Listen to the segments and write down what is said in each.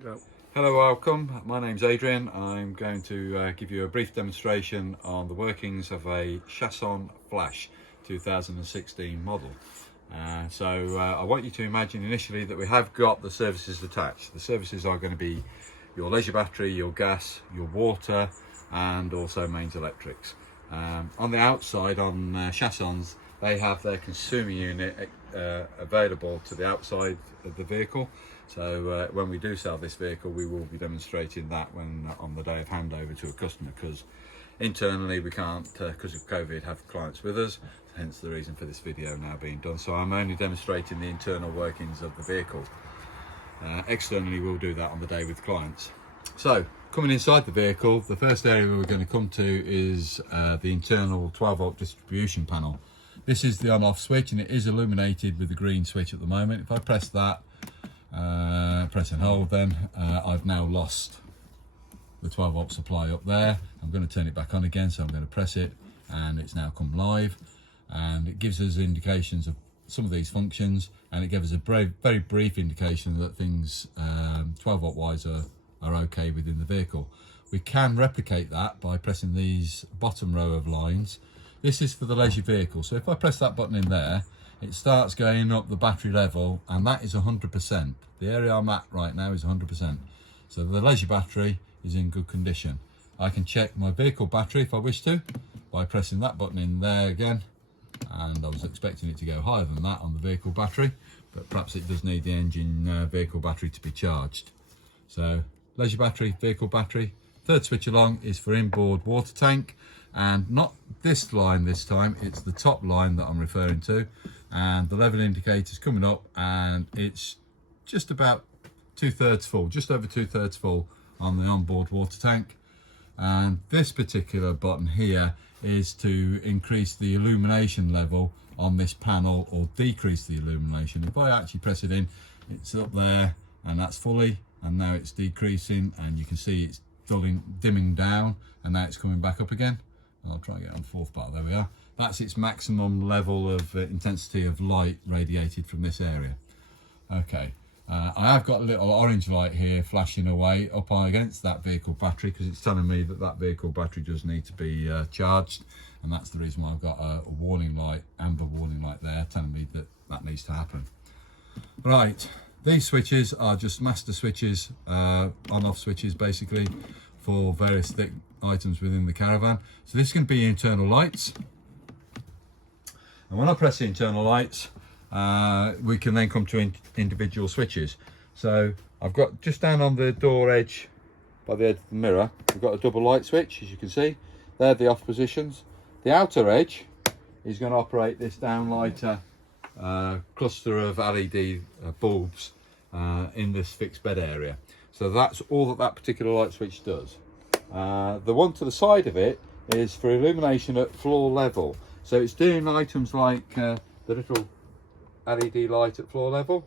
Go. Hello, welcome. My name's Adrian. I'm going to give you a brief demonstration on the workings of a Chausson Flash 2016 model. I want you to imagine initially that we have got the services attached. The services are going to be your leisure battery, your gas, your water, and also mains electrics. On the outside, on Chaussons, they have their consumer unit available to the outside of the vehicle. So when we do sell this vehicle, we will be demonstrating that when on the day of handover to a customer, because internally we can't, because of COVID, have clients with us, hence the reason for this video now being done. So I'm only demonstrating the internal workings of the vehicle. Externally we'll do that on the day with clients. So coming inside the vehicle, the first area we're going to come to is the internal 12 volt distribution panel. This is the on off switch, and it is illuminated with the green switch at the moment. If I press that, press and hold, then I've now lost the 12 volt supply up there. I'm going to turn it back on again, so I'm going to press it and it's now come live, and it gives us indications of some of these functions, and it gives us a very brief indication that things 12 volt wise are okay within the vehicle. We can replicate that by pressing these bottom row of lines. This is for the leisure vehicle, so if I press that button in there, it starts going up the battery level, and that is 100%. The area I'm at right now is 100%. So the leisure battery is in good condition. I can check my vehicle battery if I wish to by pressing that button in there again, and I was expecting it to go higher than that on the vehicle battery, but perhaps it does need the engine vehicle battery to be charged. So leisure battery, vehicle battery. Third switch along is for inboard water tank, and not this line this time, it's the top line that I'm referring to, and the level indicator is coming up, and it's just about 2/3 full, just over 2/3 full on the onboard water tank. And this particular button here is to increase the illumination level on this panel or decrease the illumination. If I actually press it in, it's up there and that's fully, and now it's decreasing, and you can see it's dimming down, and now it's coming back up again. I'll try and get on the fourth part. There we are. That's its maximum level of intensity of light radiated from this area. Okay, I have got a little orange light here flashing away up against that vehicle battery, because it's telling me that that vehicle battery does need to be charged, and that's the reason why I've got a warning light, amber warning light there, telling me that that needs to happen. Right, these switches are just master switches, on-off switches basically, for various thick items within the caravan. So this can be internal lights, and when I press the internal lights, we can then come to individual switches. So I've got just down on the door edge, by the edge of the mirror, we've got a double light switch, as you can see. They're the off positions. The outer edge is going to operate this downlighter cluster of LED bulbs in this fixed bed area. So that's all that particular light switch does. The one to the side of it is for illumination at floor level. So it's doing items like the little LED light at floor level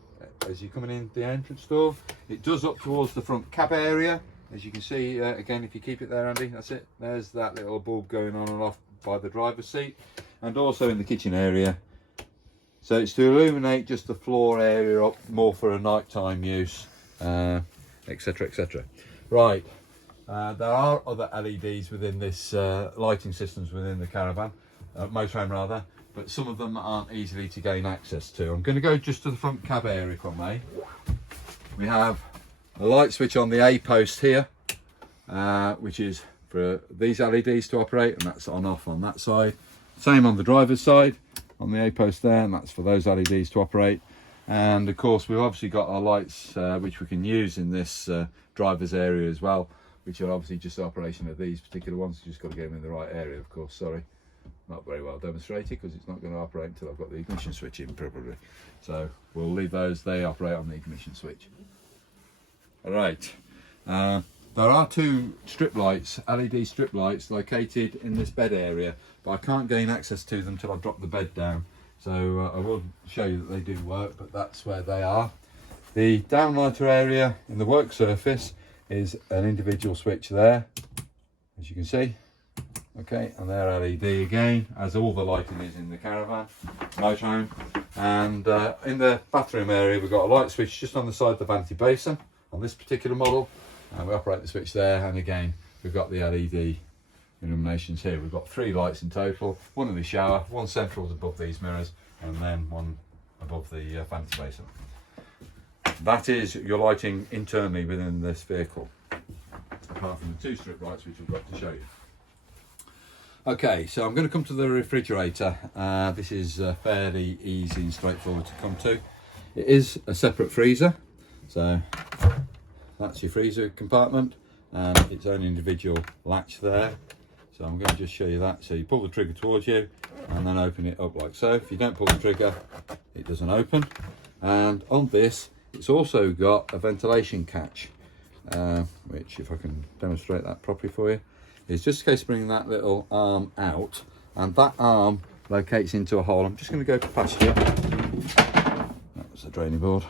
as you're coming in the entrance door. It does up towards the front cab area, as you can see. Again, if you keep it there, Andy, that's it. There's that little bulb going on and off by the driver's seat, and also in the kitchen area. So it's to illuminate just the floor area up more for a nighttime use, etc, etc. Right, there are other LEDs within this lighting systems within the caravan, motorhome rather, but some of them aren't easily to gain access to. I'm going to go just to the front cab area, if I may. We have a light switch on the A post here, which is for these LEDs to operate, and that's on off on that side. Same on the driver's side, on the A post there, and that's for those LEDs to operate. And of course we've obviously got our lights which we can use in this driver's area as well, which are obviously just the operation of these particular ones. You just got to get them in the right area, of course. Sorry, not very well demonstrated, because it's not going to operate until I've got the ignition switch in probably. So we'll leave those, they operate on the ignition switch. All right, there are two strip lights, LED strip lights, located in this bed area, but I can't gain access to them till I drop the bed down. So I will show you that they do work, but that's where they are. The downlighter area in the work surface is an individual switch there, as you can see. Okay, and they're LED again, as all the lighting is in the caravan, motorhome. And in the bathroom area, we've got a light switch just on the side of the vanity basin, on this particular model, and we operate the switch there, and again we've got the LED illuminations here. We've got 3 lights in total, one in the shower, one central above these mirrors, and then one above the fancy basin. That is your lighting internally within this vehicle, apart from the 2 strip lights which we've got to show you. Okay, so I'm going to come to the refrigerator. This is fairly easy and straightforward to come to. It is a separate freezer, so that's your freezer compartment, and its own individual latch there. So I'm going to just show you that. So you pull the trigger towards you and then open it up like so. If you don't pull the trigger, it doesn't open. And on this, it's also got a ventilation catch, which, if I can demonstrate that properly for you, is just a case of bringing that little arm out, and that arm locates into a hole. I'm just going to go past you. That's the draining board,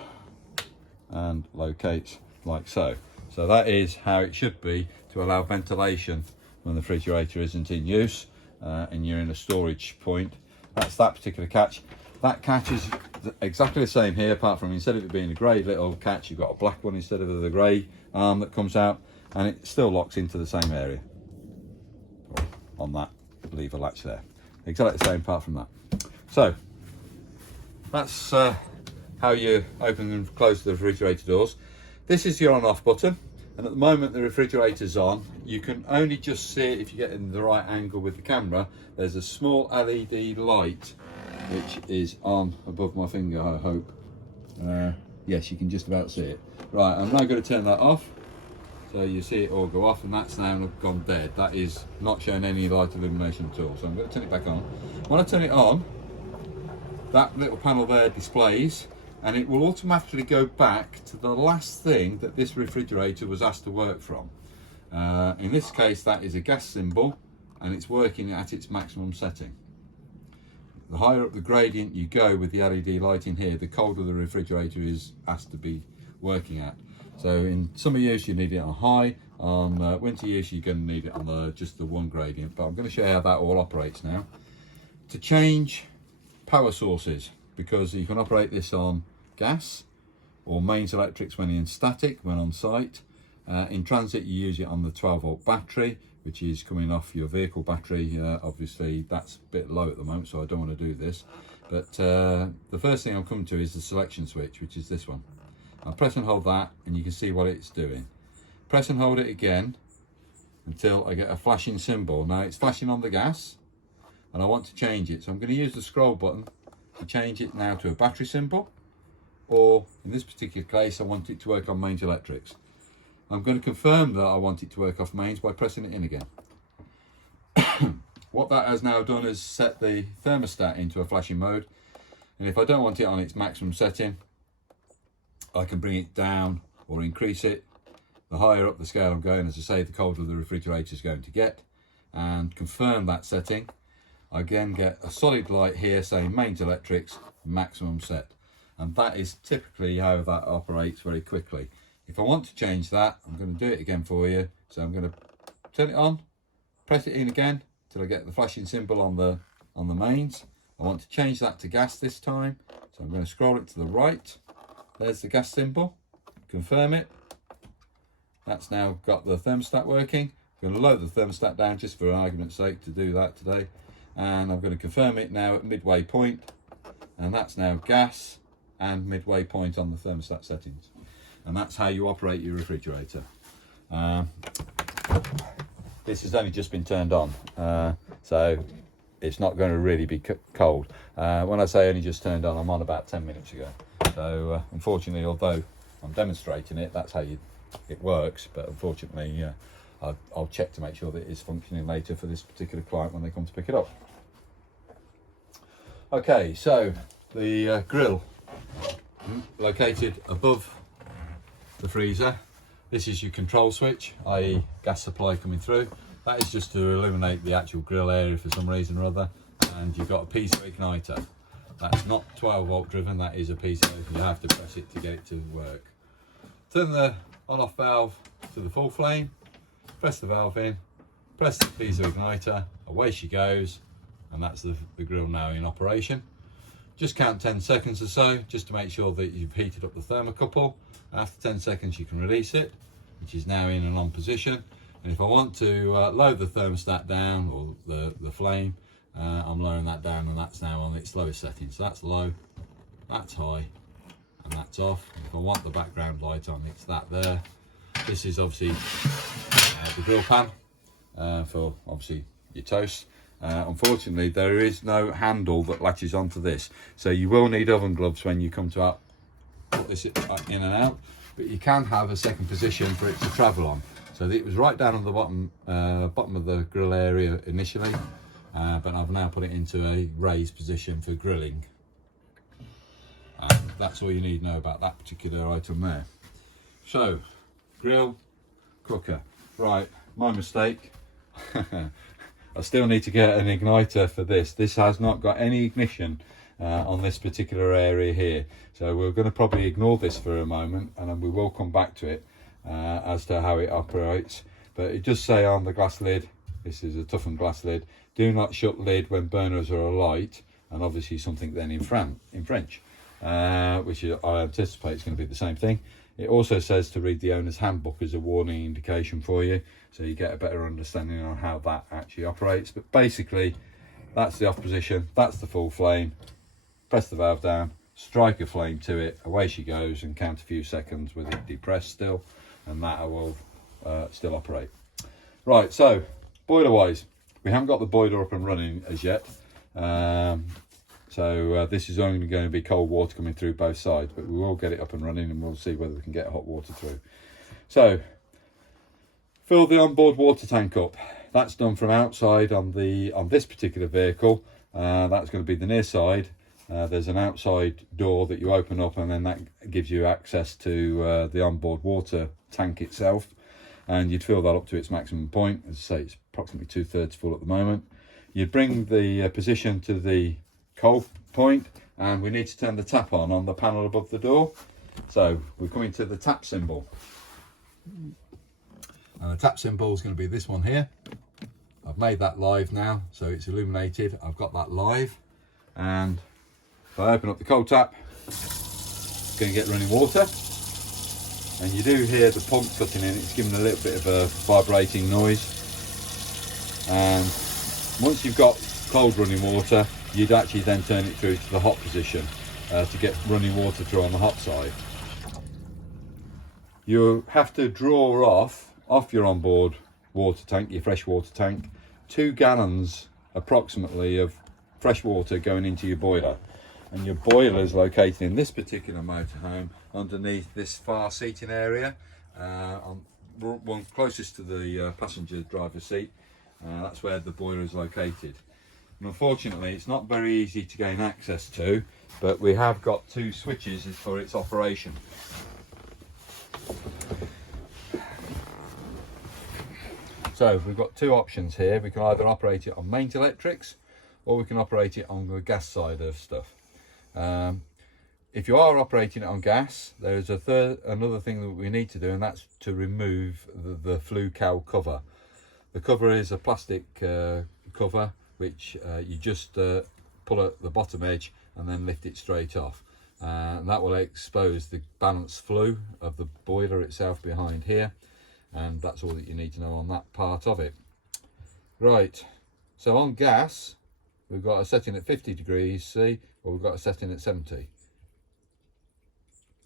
and locates like so. So that is how it should be to allow ventilation when the refrigerator isn't in use and you're in a storage point. That's that particular catch. That catch is exactly the same here, apart from instead of it being a grey little catch, you've got a black one instead of the grey arm that comes out, and it still locks into the same area on that lever latch there. Exactly the same apart from that. So that's how you open and close the refrigerator doors. This is your on off button, and at the moment the refrigerator's on. You can only just see it if you get in the right angle with the camera. There's a small LED light which is on above my finger, I hope. Yes, you can just about see it. Right, I'm now going to turn that off. So you see it all go off, and that's now gone dead. That is not showing any light illumination at all. So I'm going to turn it back on. When I turn it on, that little panel there displays, and it will automatically go back to the last thing that this refrigerator was asked to work from. In this case, that is a gas symbol, and it's working at its maximum setting. The higher up the gradient you go with the LED light in here, the colder the refrigerator is asked to be working at. So in summer use you need it on high, on winter use you're going to need it on just the 1 gradient, but I'm going to show you how that all operates now. To change power sources, because you can operate this on gas or mains electrics when in static, when on site. In transit you use it on the 12-volt battery, which is coming off your vehicle battery. Obviously that's a bit low at the moment, so I don't want to do this, but the first thing I'll come to is the selection switch, which is this one. I'll press and hold that, and you can see what it's doing. Press and hold it again until I get a flashing symbol. Now it's flashing on the gas, and I want to change it, so I'm going to use the scroll button to change it now to a battery symbol, or in this particular case I want it to work on mains electrics. I'm going to confirm that I want it to work off mains by pressing it in again. What that has now done is set the thermostat into a flashing mode, and if I don't want it on its maximum setting, I can bring it down or increase it. The higher up the scale I'm going, as I say, the colder the refrigerator is going to get, and confirm that setting. I again get a solid light here saying mains electrics maximum set, and that is typically how that operates very quickly. If I want to change that, I'm going to do it again for you. So I'm going to turn it on, press it in again till I get the flashing symbol on the mains. I want to change that to gas this time, so I'm going to scroll it to the right. There's the gas symbol, confirm it. That's now got the thermostat working. I'm going to lower the thermostat down just for argument's sake to do that today. And I'm going to confirm it now at midway point. And that's now gas and midway point on the thermostat settings. And that's how you operate your refrigerator. This has only just been turned on, so it's not going to really be cold. When I say only just turned on, I'm on about 10 minutes ago. So unfortunately, although I'm demonstrating it, that's how it works, but unfortunately I'll check to make sure that it is functioning later for this particular client when they come to pick it up. Okay, so the grill located above the freezer. This is your control switch, i.e. gas supply coming through. That is just to illuminate the actual grill area for some reason or other, and you've got a piezo igniter. That's not 12-volt driven, that is a piezo. You have to press it to get it to work. Turn the on-off valve to the full flame, press the valve in, press the piezo igniter, away she goes, and that's the grill now in operation. Just count 10 seconds or so, just to make sure that you've heated up the thermocouple. After 10 seconds you can release it, which is now in and on position. And if I want to lower the thermostat down, or the flame, I'm lowering that down, and that's now on its lowest setting. So that's low, that's high, and that's off. And if I want the background light on, it's that there. This is obviously the grill pan for obviously your toast. Unfortunately, there is no handle that latches onto this, so you will need oven gloves when you come to put this in and out. But you can have a second position for it to travel on. So it was right down on the bottom of the grill area initially, but I've now put it into a raised position for grilling. That's all you need to know about that particular item there. So, grill, cooker. Right, my mistake. I still need to get an igniter for this. This has not got any ignition on this particular area here. So we're going to probably ignore this for a moment, and then we will come back to it as to how it operates. But it does say on the glass lid, this is a toughened glass lid, do not shut lid when burners are alight, and obviously something then in French, which I anticipate is going to be the same thing. It also says to read the owner's handbook as a warning indication for you, so you get a better understanding on how that actually operates. But basically, that's the off position, that's the full flame. Press the valve down, strike a flame to it, away she goes, and count a few seconds with it depressed still, and that will still operate. Right, so boiler wise, we haven't got the boiler up and running as yet. So this is only going to be cold water coming through both sides, but we will get it up and running, and we'll see whether we can get hot water through. So fill the onboard water tank up. That's done from outside on this particular vehicle. That's going to be the near side. There's an outside door that you open up, and then that gives you access to the onboard water tank itself, and you'd fill that up to its maximum point. As I say, it's approximately 2/3 full at the moment. You bring the position to the cold point, and we need to turn the tap on the panel above the door. So we're coming to the tap symbol, and the tap symbol is going to be this one here. I've made that live now, so it's illuminated. I've got that live, and if I open up the cold tap, it's going to get running water, and you do hear the pump cutting in. It's giving a little bit of a vibrating noise, and once you've got cold running water, you'd actually then turn it through to the hot position to get running water through on the hot side. You have to draw off your onboard water tank, your fresh water tank, 2 gallons approximately of fresh water going into your boiler. And your boiler is located in this particular motorhome underneath this far seating area, on one closest to the passenger driver's seat. That's where the boiler is located. And unfortunately, it's not very easy to gain access to, but we have got 2 switches for its operation. So we've got 2 options here. We can either operate it on mains electrics, or we can operate it on the gas side of stuff. If you are operating it on gas, there's another thing that we need to do, and that's to remove the flue cowl cover. The cover is a plastic cover, which you just pull at the bottom edge and then lift it straight off, and that will expose the balance flue of the boiler itself behind here, and that's all that you need to know on that part of it. Right, so on gas we've got a setting at 50 degrees C, or we've got a setting at 70.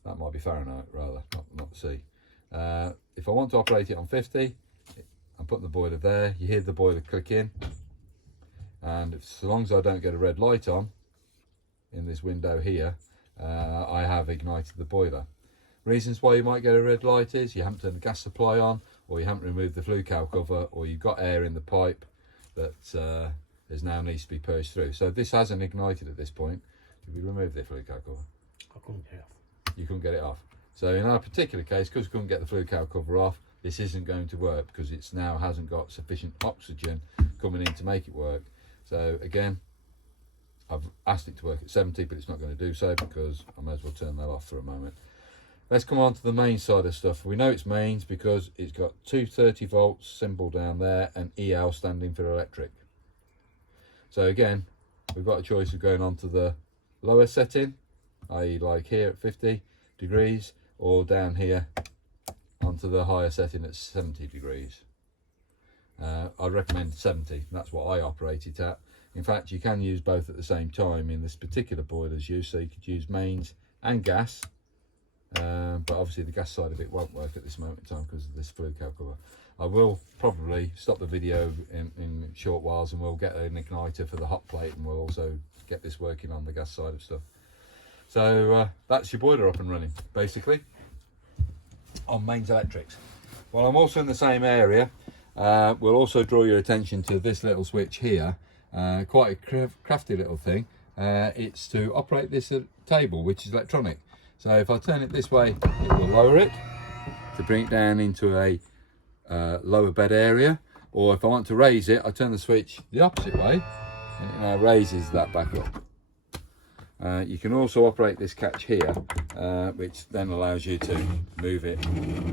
That might be Fahrenheit rather, not C. If I want to operate it on 50, I'm putting the boiler there. You hear the boiler click in, and so long as I don't get a red light on in this window here, I have ignited the boiler. Reasons why you might get a red light is you haven't turned the gas supply on, or you haven't removed the flue cowl cover, or you've got air in the pipe that is now needs to be purged through. So this hasn't ignited at this point. Did we remove the flue cowl cover? I couldn't get it off. You couldn't get it off. So in our particular case, because we couldn't get the flue cowl cover off, this isn't going to work, because it's now hasn't got sufficient oxygen coming in to make it work. So again, I've asked it to work at 70, but it's not going to do so, because I may as well turn that off for a moment. Let's come on to the main side of stuff. We know it's mains because it's got 230 volts symbol down there and EL standing for electric. So again, we've got a choice of going on to the lower setting, i.e. like here at 50 degrees, or down here onto the higher setting at 70 degrees. I'd recommend 70, that's what I operate it at. In fact, you can use both at the same time in this particular boiler's use, so you could use mains and gas, but obviously the gas side of it won't work at this moment in time because of this flue cover. I will probably stop the video in short whiles, and we'll get an igniter for the hot plate, and we'll also get this working on the gas side of stuff. So that's your boiler up and running, basically, on mains electrics. While I'm also in the same area, we'll also draw your attention to this little switch here. Quite a crafty little thing. It's to operate this table, which is electronic. So if I turn it this way, it will lower it to bring it down into a lower bed area, or if I want to raise it, I turn the switch the opposite way and it now raises that back up. You can also operate this catch here, which then allows you to move it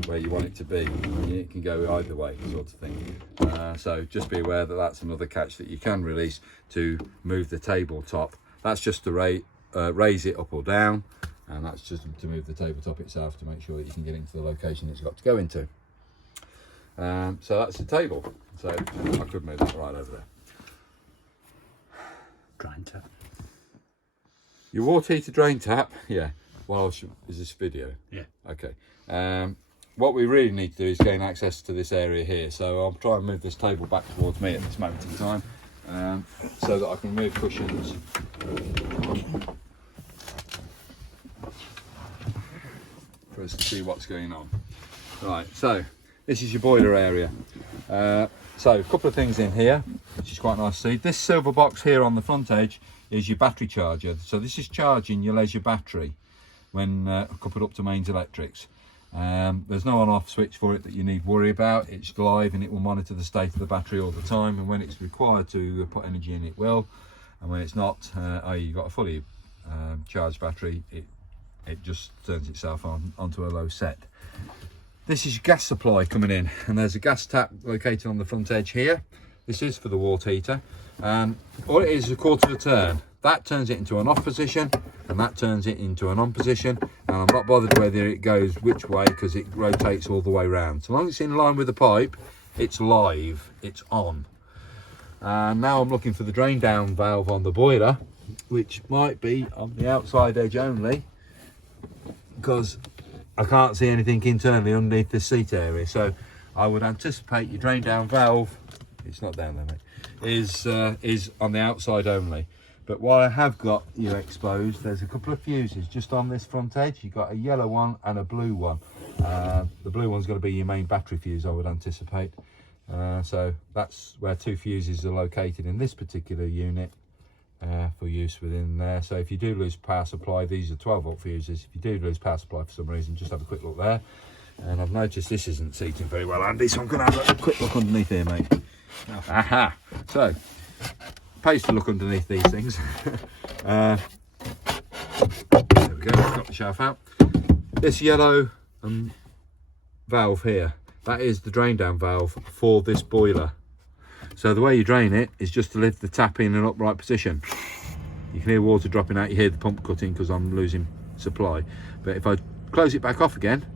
where you want it to be. It can go either way, sort of thing. So just be aware that that's another catch that you can release to move the tabletop. That's just to raise it up or down, and that's just to move the tabletop itself to make sure that you can get into the location it's got to go into. So that's the table. So I could move that right over there. Drain tap. Your water heater drain tap, yeah. Well, is this video? Yeah. Okay. What we really need to do is gain access to this area here. So I'll try and move this table back towards me at this moment in time, so that I can move cushions. For us to see what's going on. Right, so this is your boiler area. So a couple of things in here, which is quite nice to see. This silver box here on the front edge is your battery charger. So this is charging your leisure battery when coupled up to mains electrics. There's no on-off switch for it that you need to worry about. It's live and it will monitor the state of the battery all the time, and when it's required to put energy in, it will, and when it's not, i.e. you've got a fully charged battery, it just turns itself onto a low set. This is your gas supply coming in, and there's a gas tap located on the front edge here. This is for the water heater. All it is a quarter of a turn. That turns it into an off position, and that turns it into an on position. And I'm not bothered whether it goes which way, because it rotates all the way around. So long as it's in line with the pipe, it's live, it's on. And now I'm looking for the drain down valve on the boiler, which might be on the outside edge only, because I can't see anything internally underneath this seat area. So I would anticipate your drain down valve, it's not down there, mate, is on the outside only. But what I have got you exposed, there's a couple of fuses just on this front edge. You've got a yellow one and a blue one. The blue one's going to be your main battery fuse, I would anticipate. So that's where two fuses are located in this particular unit for use within there. So if you do lose power supply, these are 12-volt fuses. If you do lose power supply for some reason, just have a quick look there. And I've noticed this isn't seating very well, Andy, so I'm going to have a quick look underneath here, mate. Aha! So, pays to look underneath these things. There we go, got the shelf out. This yellow valve here, that is the drain down valve for this boiler. So the way you drain it is just to lift the tap in an upright position. You can hear water dropping out, you hear the pump cutting because I'm losing supply. But if I close it back off again,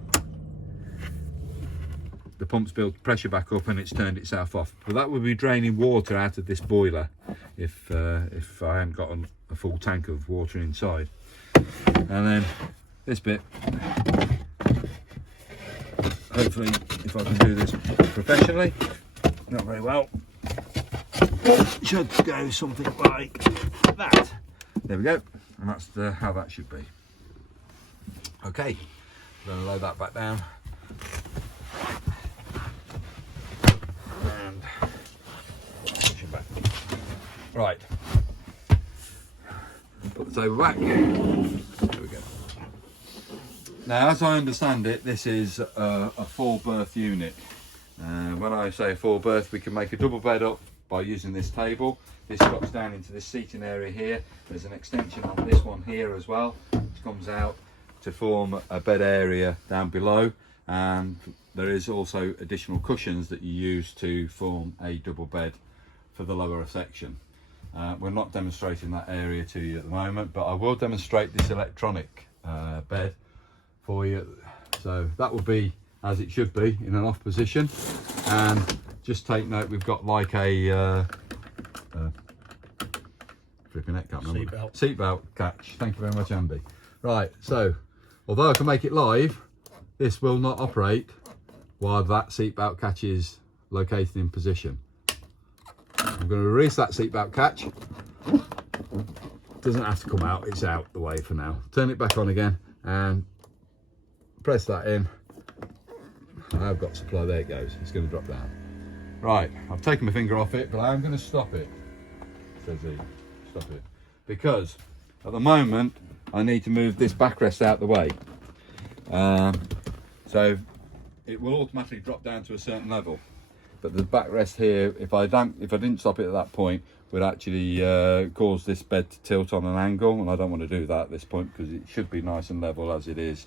the pump's built pressure back up and it's turned itself off. But that would be draining water out of this boiler if I hadn't got a full tank of water inside. And then this bit, hopefully if I can do this professionally, not very well, should go something like that. There we go, and that's how that should be. Okay, I'm going to load that back down. And push it back. Right, put the table back. There we go. Now, as I understand it, this is a full berth unit. When I say a full berth, we can make a double bed up by using this table. This drops down into this seating area here. There's an extension on this one here as well, which comes out to form a bed area down below, and there is also additional cushions that you use to form a double bed for the lower section. We're not demonstrating that area to you at the moment, but I will demonstrate this electronic bed for you. So that will be as it should be, in an off position. And just take note, we've got like a flipping heck, can't remember. Seatbelt catch. Thank you very much, Andy. Right, so although I can make it live, this will not operate while that seatbelt catch is located in position. I'm going to release that seatbelt catch. Doesn't have to come out, it's out the way for now. Turn it back on again and press that in. I've got supply, there it goes, it's going to drop down. Right, I've taken my finger off it, but I'm going to stop it, says he. Stop it, because at the moment I need to move this backrest out the way. So it will automatically drop down to a certain level, but the backrest here, if I didn't stop it at that point, would actually cause this bed to tilt on an angle, and I don't want to do that at this point because it should be nice and level as it is.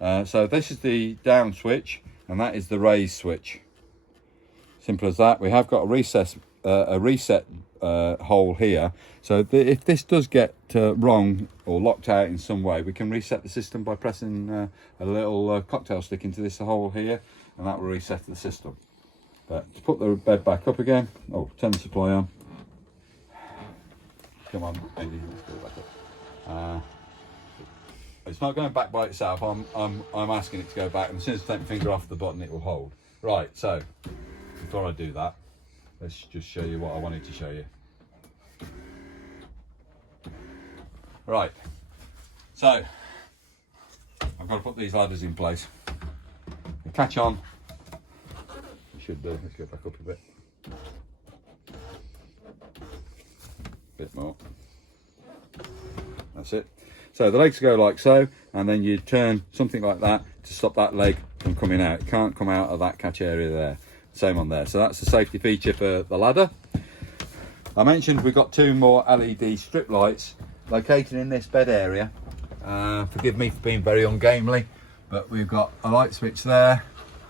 So this is the down switch, and that is the raise switch. Simple as that. We have got a reset hole here, so if this does get wrong or locked out in some way, we can reset the system by pressing a little cocktail stick into this hole here, and that will reset the system. But to put the bed back up again, turn the supply on. Come on, Andy, let's put it back up. It's not going back by itself. I'm asking it to go back, and as soon as I take my finger off the button, it will hold. Right, so before I do that, let's just show you what I wanted to show you. Right, so I've got to put these ladders in place. The catch on, it should do. Let's go back up a bit. Bit more. That's it. So the legs go like so, and then you turn something like that to stop that leg from coming out. It can't come out of that catch area there. Same on there. So that's the safety feature for the ladder. I mentioned we've got 2 more LED strip lights located in this bed area. Forgive me for being very ungainly, but we've got a light switch there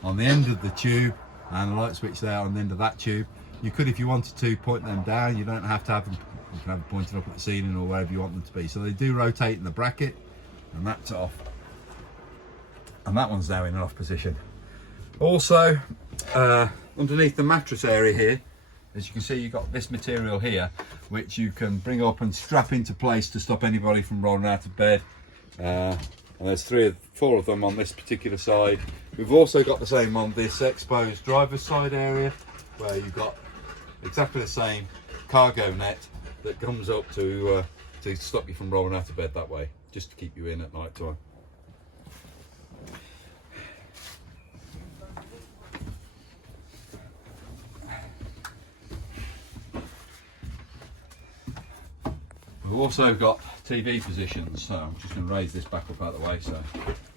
on the end of the tube and a light switch there on the end of that tube. You could, if you wanted to, point them down. You don't have to have them, you can have them pointed up at the ceiling or wherever you want them to be. So they do rotate in the bracket, and that's off. And that one's now in an off position. Also, underneath the mattress area here, as you can see, you've got this material here, which you can bring up and strap into place to stop anybody from rolling out of bed. And there's 4 of them on this particular side. We've also got the same on this exposed driver's side area, where you've got exactly the same cargo net that comes up to stop you from rolling out of bed that way, just to keep you in at night time. We've also got TV positions, so I'm just going to raise this back up out of the way, so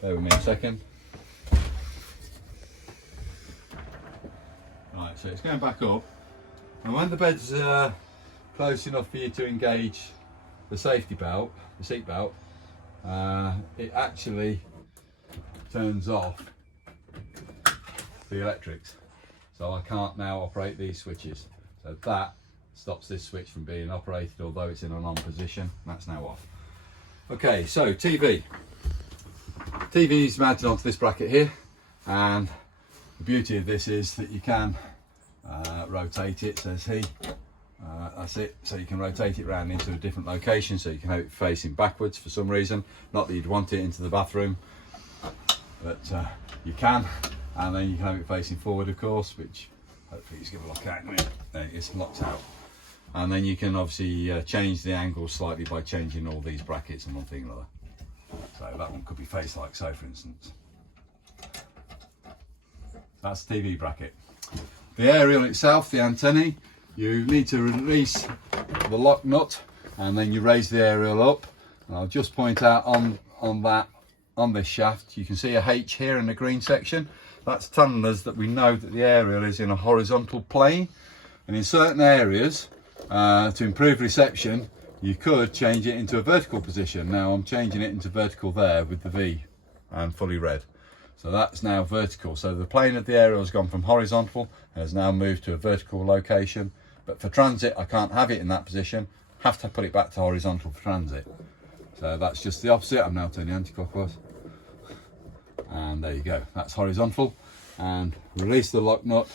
bear with me a second. Right, so it's going back up, and when the bed's close enough for you to engage the safety belt, the seat belt, it actually turns off the electrics. So I can't now operate these switches. So that stops this switch from being operated, although it's in an on position. That's now off. Okay, so TV is mounted onto this bracket here, and the beauty of this is that you can rotate it, says he. That's it, so you can rotate it around into a different location, so you can have it facing backwards for some reason. Not that you'd want it into the bathroom, but you can. And then you can have it facing forward, of course, which hopefully is going to lock out. There it is, locked out. And then you can obviously change the angle slightly by changing all these brackets and one thing or another. So that one could be faced like so, for instance. That's the TV bracket. The aerial itself, the antennae, you need to release the lock nut, and then you raise the aerial up. And I'll just point out on this shaft, you can see a H here in the green section. That's telling us that we know that the aerial is in a horizontal plane, and in certain areas, to improve reception, you could change it into a vertical position. Now I'm changing it into vertical there with the V and fully red. So that's now vertical. So the plane of the aerial has gone from horizontal and has now moved to a vertical location, But for transit, I can't have it in that position. Have to put it back to horizontal for transit. So that's just the opposite. I'm now turning anti-clockwise. And there you go, that's horizontal. And release the lock nut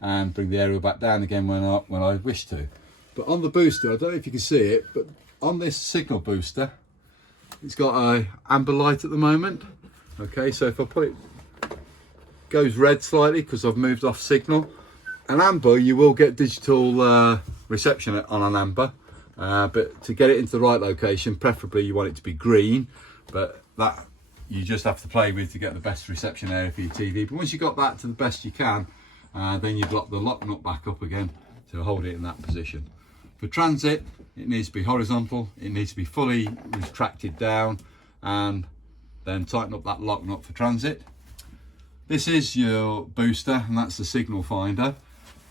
and bring the aerial back down again when I wish to. But on the booster, I don't know if you can see it, but on this signal booster, it's got a amber light at the moment. Okay, so if I put it, goes red slightly because I've moved off signal. An amber, you will get digital reception on an amber, but to get it into the right location, preferably you want it to be green, but that you just have to play with to get the best reception area for your TV. But once you've got that to the best you can, then you've got the lock nut back up again to hold it in that position. For transit, it needs to be horizontal, it needs to be fully retracted down, and then tighten up that lock nut for transit. This is your booster, and that's the signal finder.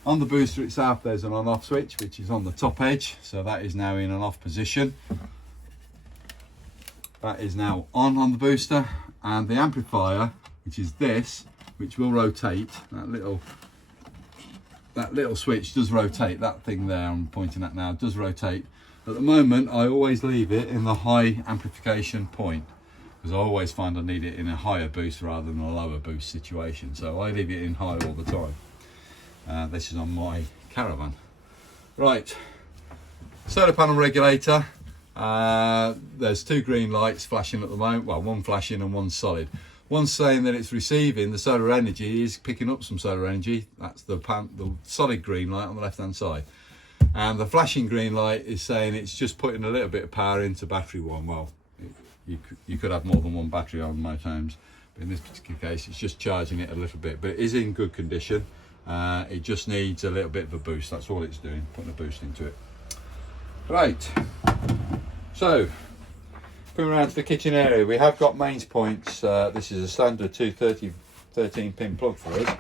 On the booster itself, there's an on-off switch, which is on the top edge, so that is now in an off position. That is now on the booster, and the amplifier, which is this, which will rotate, that little switch does rotate. That thing there I'm pointing at now does rotate. At the moment, I always leave it in the high amplification point, because I always find I need it in a higher boost rather than a lower boost situation. So I leave it in high all the time. This is on my caravan. Right, solar panel regulator. There's two green lights flashing at the moment. Well, one flashing and one solid. One's saying that it's receiving the solar energy, is picking up some solar energy. That's the solid green light on the left hand side. And the flashing green light is saying it's just putting a little bit of power into battery one. Well, you could have more than one battery on motorhomes, but in this particular case it's just charging it a little bit, but it is in good condition. It just needs a little bit of a boost. That's all it's doing, putting a boost into it. Right, so coming around to the kitchen area, we have got mains points. This is a standard 213 pin plug for us,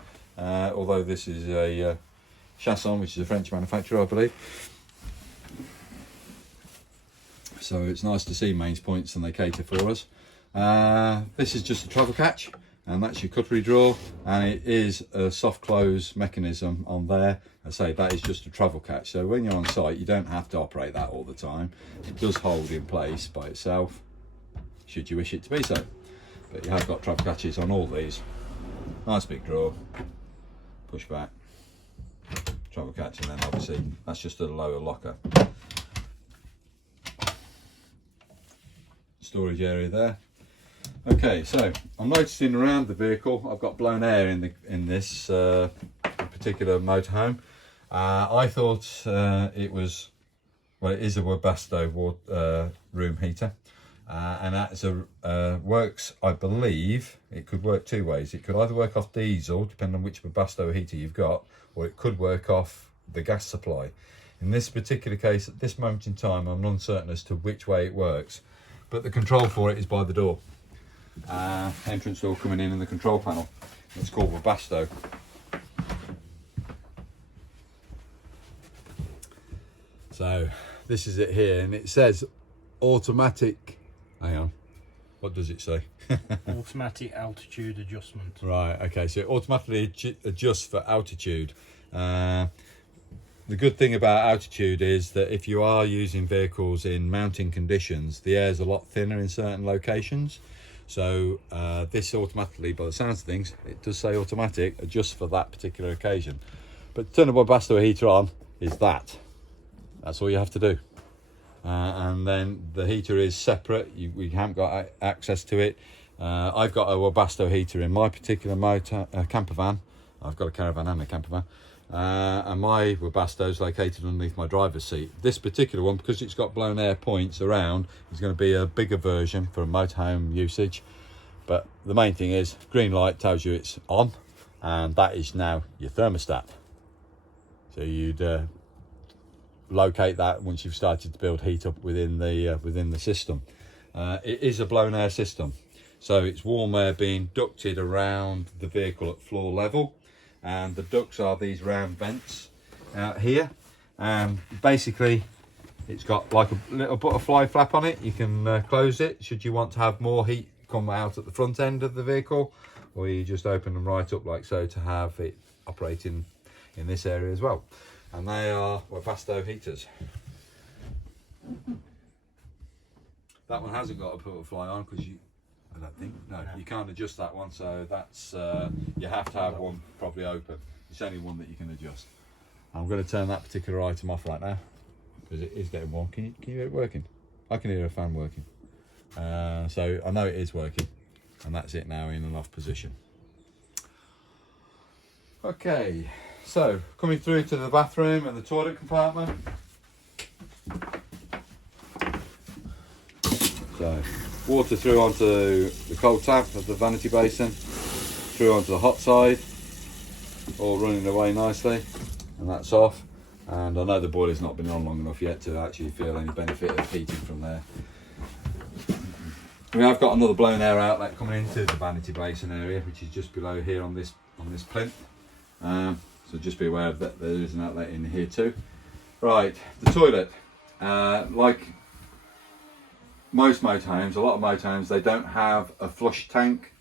although this is a Chausson, which is a French manufacturer, I believe. So it's nice to see mains points and they cater for us. This is just a travel catch, and that's your cutlery drawer, and it is a soft close mechanism on there. I say that is just a travel catch, so when you're on site you don't have to operate that all the time. It does hold in place by itself should you wish it to be so, but you have got travel catches on all these. Nice big drawer, push back, travel catch, and then obviously that's just a lower locker. Storage area there. Okay, so I'm noticing around the vehicle I've got blown air in this particular motorhome. I thought it was, well, it is a Webasto room heater, and that's works, I believe it could work two ways. It could either work off diesel, depending on which Webasto heater you've got, or it could work off the gas supply. In this particular case, at this moment in time, I'm uncertain as to which way it works, but the control for it is by the door. Entrance door coming in the control panel. It's called Webasto. So this is it here, and it says automatic. Hang on, what does it say? Automatic altitude adjustment. Right, okay, so it automatically adjusts for altitude. The good thing about altitude is that if you are using vehicles in mountain conditions, the air is a lot thinner in certain locations. So this automatically, by the sounds of things, it does say automatic, adjusts for that particular occasion. But to turn a Webasto heater on is that. That's all you have to do. And then the heater is separate. We haven't got access to it. I've got a Webasto heater in my particular camper van. I've got a caravan and a camper van. And my Webasto is located underneath my driver's seat. This particular one, because it's got blown air points around, is going to be a bigger version for motorhome usage. But the main thing is, green light tells you it's on, and that is now your thermostat. So you'd locate that once you've started to build heat up within the system. It is a blown air system, so it's warm air being ducted around the vehicle at floor level. And the ducts are these round vents out here, and basically it's got like a little butterfly flap on it. You can close it should you want to have more heat come out at the front end of the vehicle, or you just open them right up like so to have it operating in this area as well. and they are Webasto heaters. That one hasn't got a butterfly on because I don't think, no, you can't adjust that one, so that's, you have to have one probably open. It's only one that you can adjust. I'm going to turn that particular item off right now because it is getting warm. Can you hear it working? I can hear a fan working. So I know it is working, and that's it now in an off position. Okay, so coming through to the bathroom and the toilet compartment. So water through onto the cold tap of the vanity basin, through onto the hot side, all running away nicely, and that's off. And I know the boiler's not been on long enough yet to actually feel any benefit of heating from there. We have got another blown air outlet coming into the vanity basin area, which is just below here on this plinth. So just be aware of that. There is an outlet in here too. Right, the toilet. Like most motorhomes, a lot of motorhomes, they don't have a flush tank,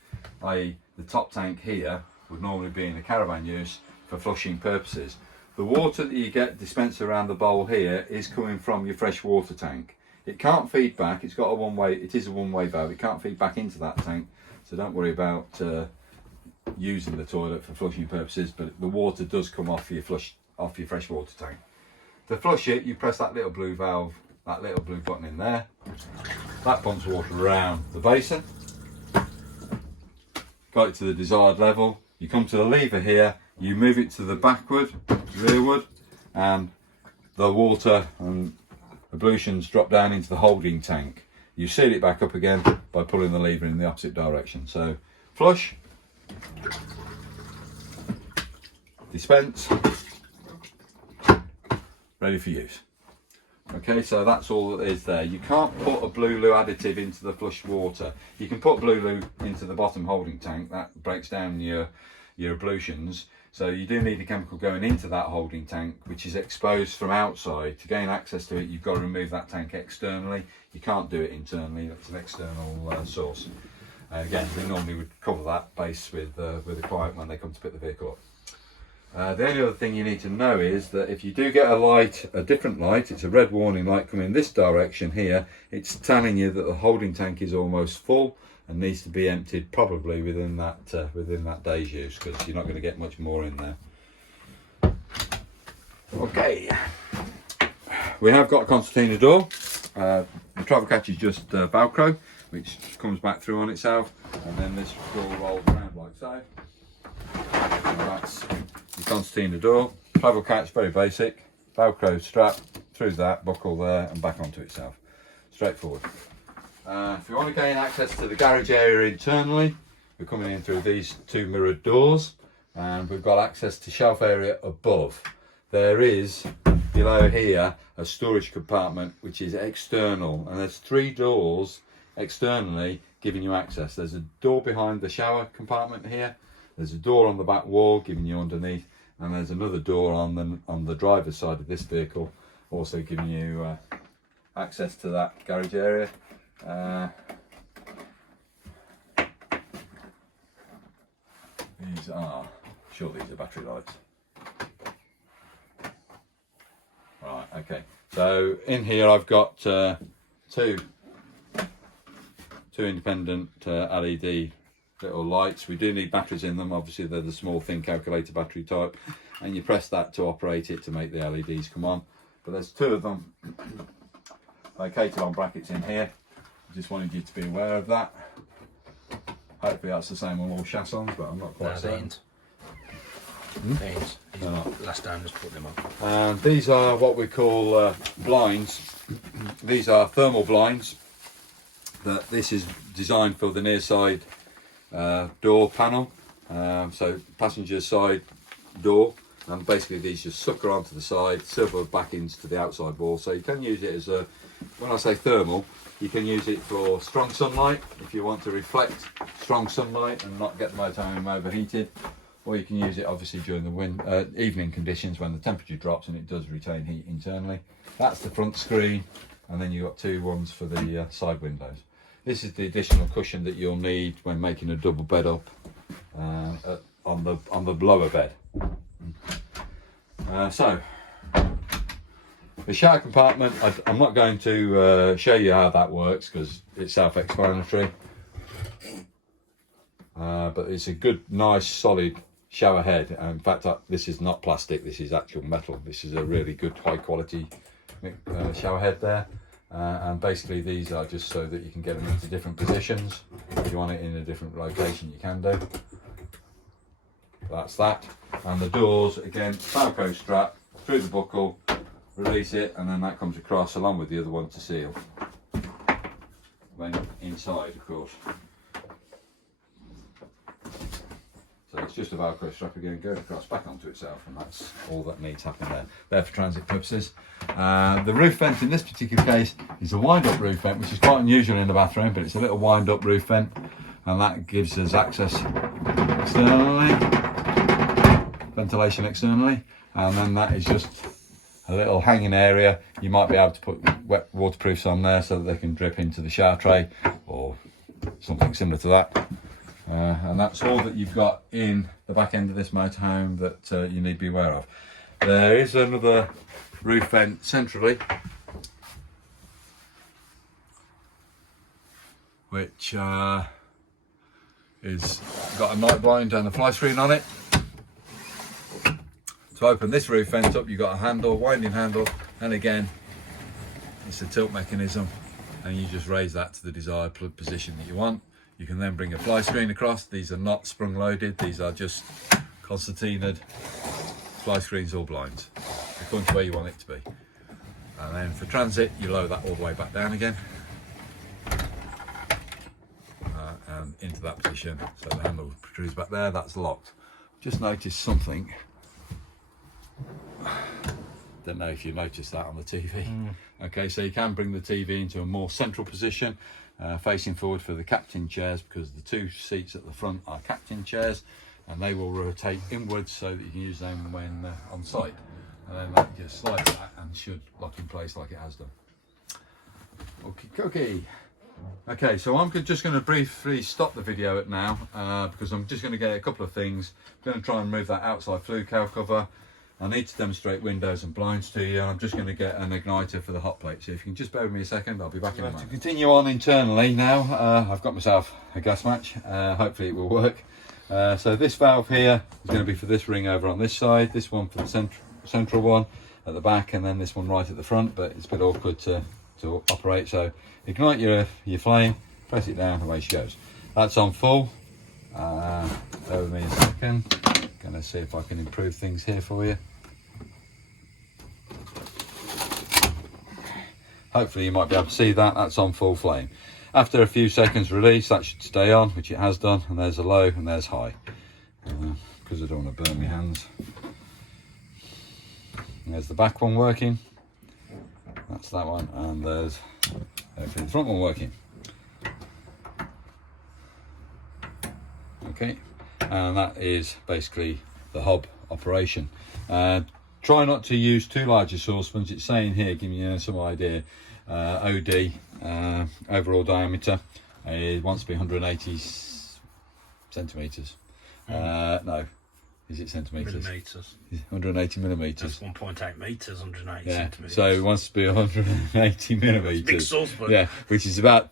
i.e. the top tank here would normally be in a caravan use for flushing purposes. The water that you get dispensed around the bowl here is coming from your fresh water tank. It can't feed back, it's got a one-way, it is a one-way valve, it can't feed back into that tank, so don't worry about using the toilet for flushing purposes, but the water does come off your fresh water tank. To flush it, you press that little blue valve, that little blue button in there. That pumps water around the basin. Got it to the desired level. You come to the lever here, you move it to the backward, rearward, and the water and ablutions drop down into the holding tank. You seal it back up again by pulling the lever in the opposite direction. So flush, dispense, ready for use. Okay, so that's all that is there. You can't put a blue loo additive into the flush water. You can put blue loo into the bottom holding tank, that breaks down your ablutions. So you do need a chemical going into that holding tank, which is exposed from outside. To gain access to it, you've got to remove that tank externally. You can't do it internally, that's an external source. Again, we normally would cover that base with a client when they come to pick the vehicle up. The only other thing you need to know is that if you do get a different light, it's a red warning light coming this direction here, it's telling you that the holding tank is almost full and needs to be emptied probably within that day's use, because you're not going to get much more in there. Okay, we have got a concertina door. The travel catch is just Velcro, which comes back through on itself, and then this door rolls around like so. And that's the concertina door. Travel catch, very basic. Velcro strap through that, buckle there, and back onto itself. Straightforward. If you want to gain access to the garage area internally, we're coming in through these two mirrored doors, and we've got access to shelf area above. There is below here a storage compartment which is external, and there's 3 doors externally giving you access. There's a door behind the shower compartment here, there's a door on the back wall giving you underneath, and there's another door on the driver's side of this vehicle also giving you access to that garage area. These are battery lights. Right, okay. So in here I've got two independent LED little lights. We do need batteries in them. Obviously they're the small thin calculator battery type, and you press that to operate it to make the LEDs come on. But there's 2 of them located on brackets in here. Just wanted you to be aware of that. Hopefully that's the same on all Chaussons, but I'm not quite certain. Last time just put them on. And these are what we call blinds. These are thermal blinds. This is designed for the near side door panel. So passenger side door, and basically these just sucker onto the side, silver back into the outside wall. So you can use it as a, when I say thermal, you can use it for strong sunlight if you want to reflect strong sunlight and not get the motorhome overheated, or you can use it obviously during the evening conditions when the temperature drops and it does retain heat internally. That's the front screen, and then you've got 2 ones for the side windows. This is the additional cushion that you'll need when making a double bed up on the lower bed. So The shower compartment, I'm not going to show you how that works because it's self-explanatory. But it's a good, nice, solid shower head. In fact, this is not plastic, this is actual metal. This is a really good, high quality shower head there. And basically these are just so that you can get them into different positions. If you want it in a different location, you can do. That's that. And the doors, again, Velcro strap through the buckle, release it, and then that comes across along with the other one to seal. Then inside, of course. So it's just a Velcro strap again going across back onto itself, and that's all that needs happening there. There for transit purposes. The roof vent in this particular case is a wind-up roof vent, which is quite unusual in the bathroom, but it's a little wind-up roof vent, and that gives us access externally, ventilation externally, and then that is just a little hanging area. You might be able to put wet waterproofs on there so that they can drip into the shower tray or something similar to that. And that's all that you've got in the back end of this motorhome that you need to be aware of. There is another roof vent centrally, which is got a night blind and a fly screen on it. To open this roof vent up, you've got a handle, winding handle, and again, it's a tilt mechanism, and you just raise that to the desired plug position that you want. You can then bring a fly screen across. These are not sprung loaded, these are just concertinaed fly screens or blinds, according to where you want it to be. And then for transit, you lower that all the way back down again. And into that position, so the handle protrudes back there, that's locked. Just noticed something. Don't know if you noticed that on the TV. Okay, so you can bring the TV into a more central position, facing forward for the captain chairs, because the two seats at the front are captain chairs, and they will rotate inwards so that you can use them when on site. And then that just slides that and should lock in place like it has done. Okay. Okay, so I'm just going to briefly stop the video at now because I'm just going to get a couple of things. I'm going to try and remove that outside flue cowl cover. I need to demonstrate windows and blinds to you, and I'm just going to get an igniter for the hot plate. So if you can just bear with me a second, I'll be back in a moment. To continue on internally now, I've got myself a gas match. Hopefully it will work. So this valve here is going to be for this ring over on this side, this one for the central one at the back, and then this one right at the front, but it's a bit awkward to operate. So ignite your flame, press it down, away she goes. That's on full. Bear with me a second. Going to see if I can improve things here for you. Hopefully you might be able to see that. That's on full flame. After a few seconds release, that should stay on, which it has done, and there's a low and there's high, because I don't want to burn my hands. And there's the back one working, that's that one, and there's the front one working. Okay, and that is basically the hob operation. Try not to use too large a saucepan. It's saying here, giving you some idea. OD, overall diameter, it wants to be 180 centimetres. No, is it centimetres? Millimetres. 180 millimetres. That's 1.8 metres, 180 yeah, centimetres. so it wants to be 180 millimetres. Big saucepan. Yeah, which is about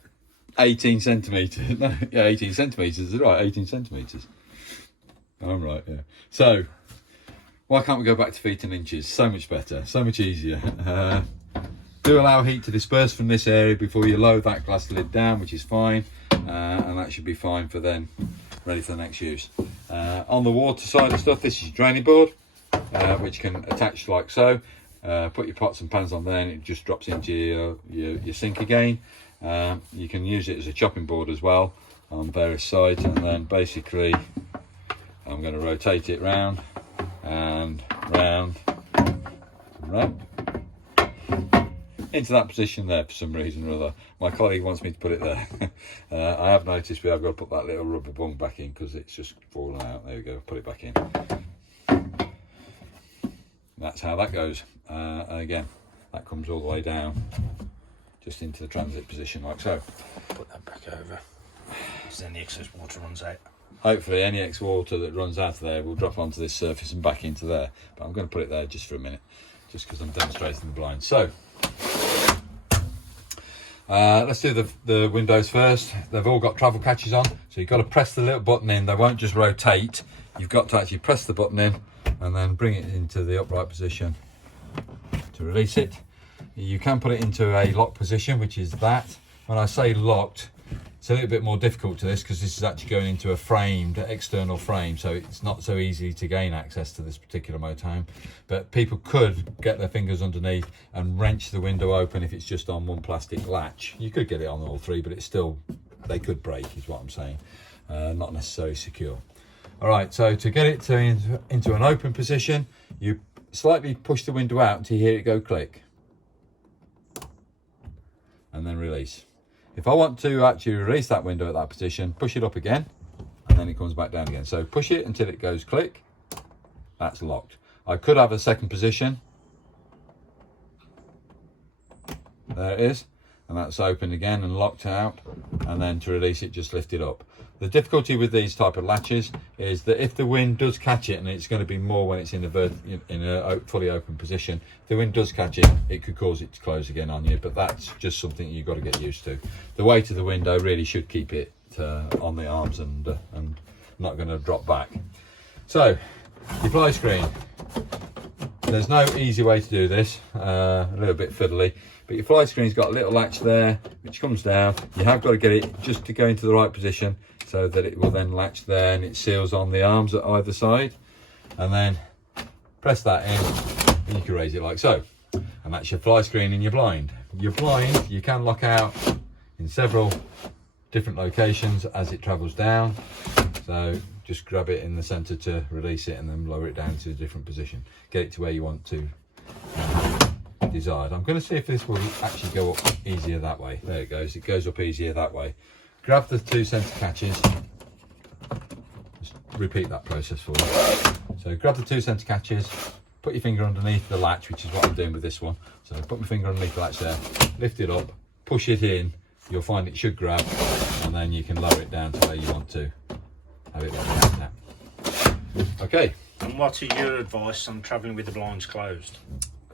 18 centimetres. No, yeah, 18 centimetres, right, 18 centimetres. I'm right, yeah. So, why can't we go back to feet and inches? So much better, so much easier. Do allow heat to disperse from this area before you lower that glass lid down, which is fine, and that should be fine for then, ready for the next use. On the water side of stuff, this is your draining board, which can attach like so. Put your pots and pans on there and it just drops into your sink again. You can use it as a chopping board as well on various sides, and then basically I'm going to rotate it round and round and round into that position there for some reason or other. My colleague wants me to put it there. I have noticed I've got to put that little rubber bung back in because it's just fallen out. There we go, put it back in. That's how that goes. And again, that comes all the way down just into the transit position like so. Put that back over, so then the excess water runs out. Hopefully any excess water that runs out of there will drop onto this surface and back into there, but I'm going to put it there just for a minute just because I'm demonstrating the blinds. So let's do the windows first. They've all got travel catches on, so you've got to press the little button in. They won't just rotate. You've got to actually press the button in and then bring it into the upright position to release it. You can put it into a lock position, which is that. When I say locked, it's a little bit more difficult to this because this is actually going into a framed external frame, so it's not so easy to gain access to this particular motorhome. But people could get their fingers underneath and wrench the window open if it's just on one plastic latch. You could get it on all three, but it's still, they could break is what I'm saying. Not necessarily secure. All right, so to get it into an open position, you slightly push the window out until you hear it go click, and then release. If I want to actually release that window at that position, push it up again, and then it comes back down again. So push it until it goes click, that's locked. I could have a second position. There it is, and that's open again and locked out, and then to release it, just lift it up. The difficulty with these type of latches is that if the wind does catch it, and it's going to be more when it's in a fully open position, if the wind does catch it, it could cause it to close again on you, but that's just something you've got to get used to. The weight of the window really should keep it on the arms and not going to drop back. So, your fly screen. There's no easy way to do this, a little bit fiddly, but your fly screen's got a little latch there which comes down. You have got to get it just to go into the right position so that it will then latch there, and it seals on the arms at either side, and then press that in and you can raise it like so, and that's your fly screen in your blind. Your blind you can lock out in several different locations as it travels down, so just grab it in the center to release it and then lower it down to a different position, get it to where you want to desired. I'm going to see if this will actually go up easier that way. There it goes up easier that way. Grab the two center catches, just repeat that process for you. So grab the two center catches, put your finger underneath the latch, which is what I'm doing with this one. So put my finger underneath the latch there, lift it up, push it in, you'll find it should grab, and then you can lower it down to where you want to have it like that. Okay. And what is your advice on travelling with the blinds closed?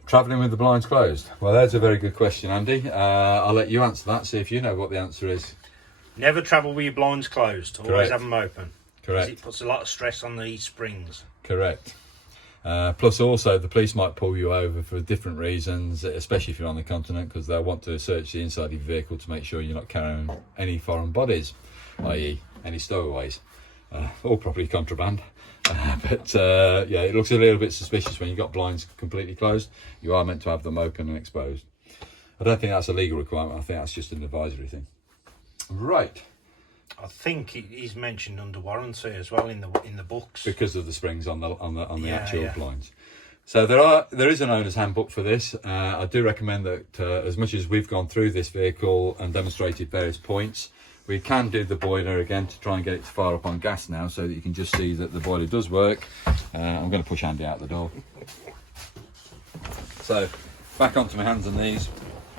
Travelling with the blinds closed? Well, that's a very good question, Andy. I'll let you answer that, see if you know what the answer is. Never travel with your blinds closed. Always Correct. have them open. Correct. It puts a lot of stress on the springs. Correct. Plus also the police might pull you over for different reasons, especially if you're on the continent, because they'll want to search the inside of your vehicle to make sure you're not carrying any foreign bodies, i.e. any stowaways, or probably contraband. Yeah, it looks a little bit suspicious when you've got blinds completely closed. You are meant to have them open and exposed. I don't think that's a legal requirement. I think that's just an advisory thing. Right. I think it is mentioned under warranty as well in the books, Because of the springs on the actual yeah. blinds. So there is an owner's handbook for this. I do recommend that as much as we've gone through this vehicle and demonstrated various points, we can do the boiler again to try and get it to fire up on gas now, so that you can just see that the boiler does work. I'm going to push Andy out the door. So back onto my hands and knees,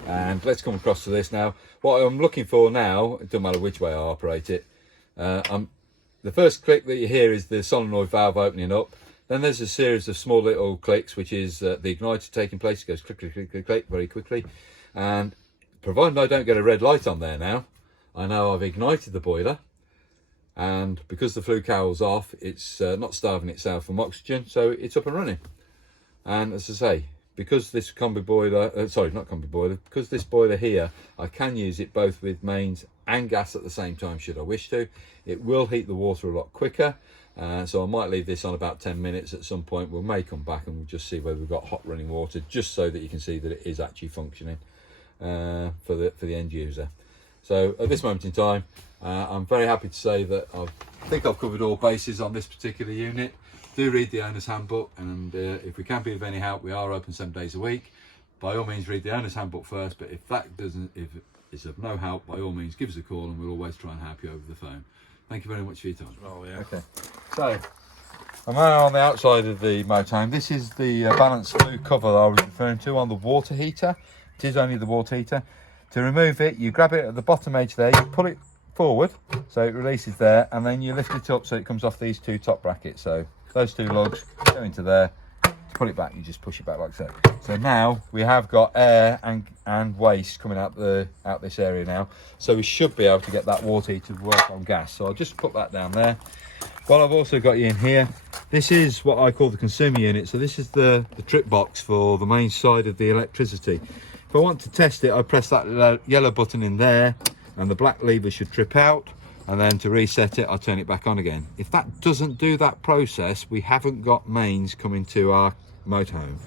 and let's come across to this now. What I'm looking for now, it doesn't matter which way I operate it, the first click that you hear is the solenoid valve opening up. Then there's a series of small little clicks, which is the igniter taking place. It goes click, click, click, click, click very quickly. And provided I don't get a red light on there now, I know I've ignited the boiler. And because the flue cowl's off, it's not starving itself from oxygen, so it's up and running. And as I say, because this combi boiler, because this boiler here, I can use it both with mains and gas at the same time should I wish to. It will heat the water a lot quicker, so I might leave this on about 10 minutes at some point. We may come back and we'll just see whether we've got hot running water, just so that you can see that it is actually functioning for the end user. So at this moment in time, I'm very happy to say that I think I've covered all bases on this particular unit. Do read the owner's handbook, and if we can be of any help, we are open 7 days a week. By all means, read the owner's handbook first, but if it's of no help, by all means, give us a call and we'll always try and help you over the phone. Thank you very much for your time. Oh yeah. Okay. So I'm now on the outside of the motorhome. This is the balanced flue cover that I was referring to on the water heater. It is only the water heater. To remove it, you grab it at the bottom edge there, you pull it forward so it releases there, and then you lift it up so it comes off these two top brackets. So those two lugs go into there to pull it back, you just push it back like so. So now we have got air and waste coming out this area now, so we should be able to get that water heater to work on gas. So I'll just put that down there. Well, I've also got you in here, this is what I call the consumer unit. So this is the trip box for the main side of the electricity. If I want to test it, I press that yellow button in there and the black lever should trip out, and then to reset it I'll turn it back on again. If that doesn't do that process, we haven't got mains coming to our motorhome.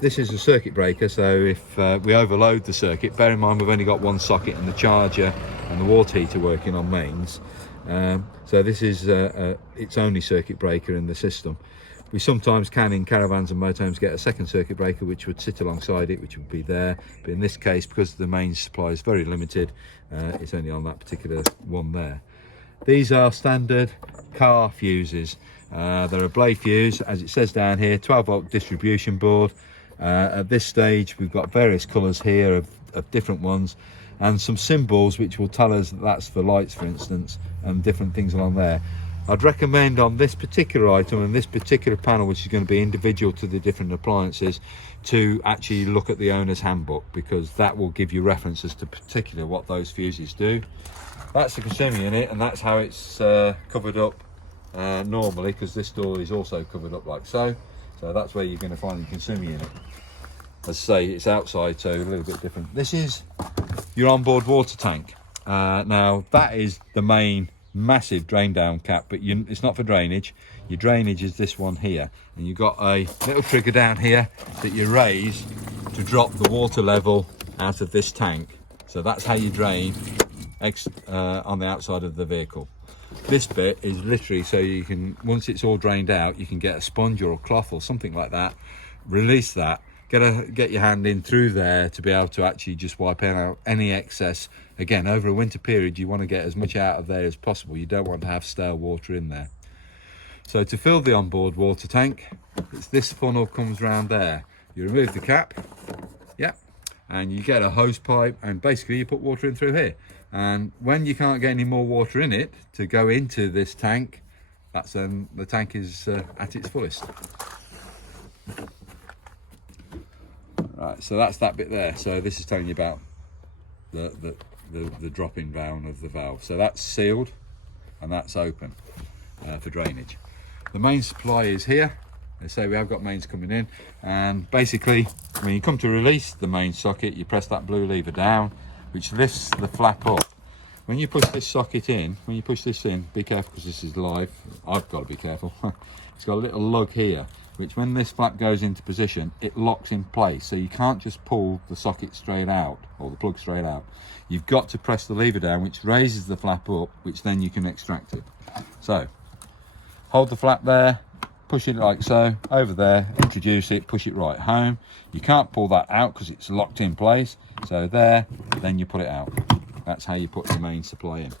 This is a circuit breaker, so if we overload the circuit, bear in mind we've only got one socket and the charger and the water heater working on mains. So this is its only circuit breaker in the system. We sometimes can in caravans and motorhomes get a second circuit breaker which would sit alongside it, which would be there, but in this case, because the main supply is very limited, it's only on that particular one there. These are standard car fuses. They're a blade fuse, as it says down here, 12 volt distribution board. At this stage we've got various colours here of different ones, and some symbols which will tell us that that's for lights, for instance, and different things along there. I'd recommend on this particular item and this particular panel, which is going to be individual to the different appliances, to actually look at the owner's handbook, because that will give you references to particular what those fuses do. That's the consumer unit, and that's how it's covered up normally, because this door is also covered up like so. So that's where you're going to find the consumer unit. As I say, it's outside, so a little bit different. This is your onboard water tank. Now that is the main massive drain down cap, but it's not for drainage. Your drainage is this one here, and you've got a little trigger down here that you raise to drop the water level out of this tank. So that's how you drain on the outside of the vehicle. This bit is literally so you can, once it's all drained out, you can get a sponge or a cloth or something like that, release that, get your hand in through there to be able to actually just wipe out any excess. Again, over a winter period, you want to get as much out of there as possible. You don't want to have stale water in there. So to fill the onboard water tank, it's this funnel comes round there. You remove the cap, yeah, and you get a hose pipe, and basically you put water in through here. And when you can't get any more water in it to go into this tank, that's when the tank is at its fullest. Right, so that's that bit there. So this is telling you about the drop-in down of the valve. So that's sealed and that's open for drainage. The main supply is here. They say we have got mains coming in, and basically when you come to release the main socket, you press that blue lever down, which lifts the flap up. When you push this socket in, when you push this in, be careful because this is live. I've got to be careful. It's got a little lug here, which when this flap goes into position, it locks in place. So you can't just pull the socket straight out or the plug straight out. You've got to press the lever down, which raises the flap up, which then you can extract it. So hold the flap there, push it like so, over there, introduce it, push it right home. You can't pull that out because it's locked in place. So there, then you put it out. That's how you put the main supply in.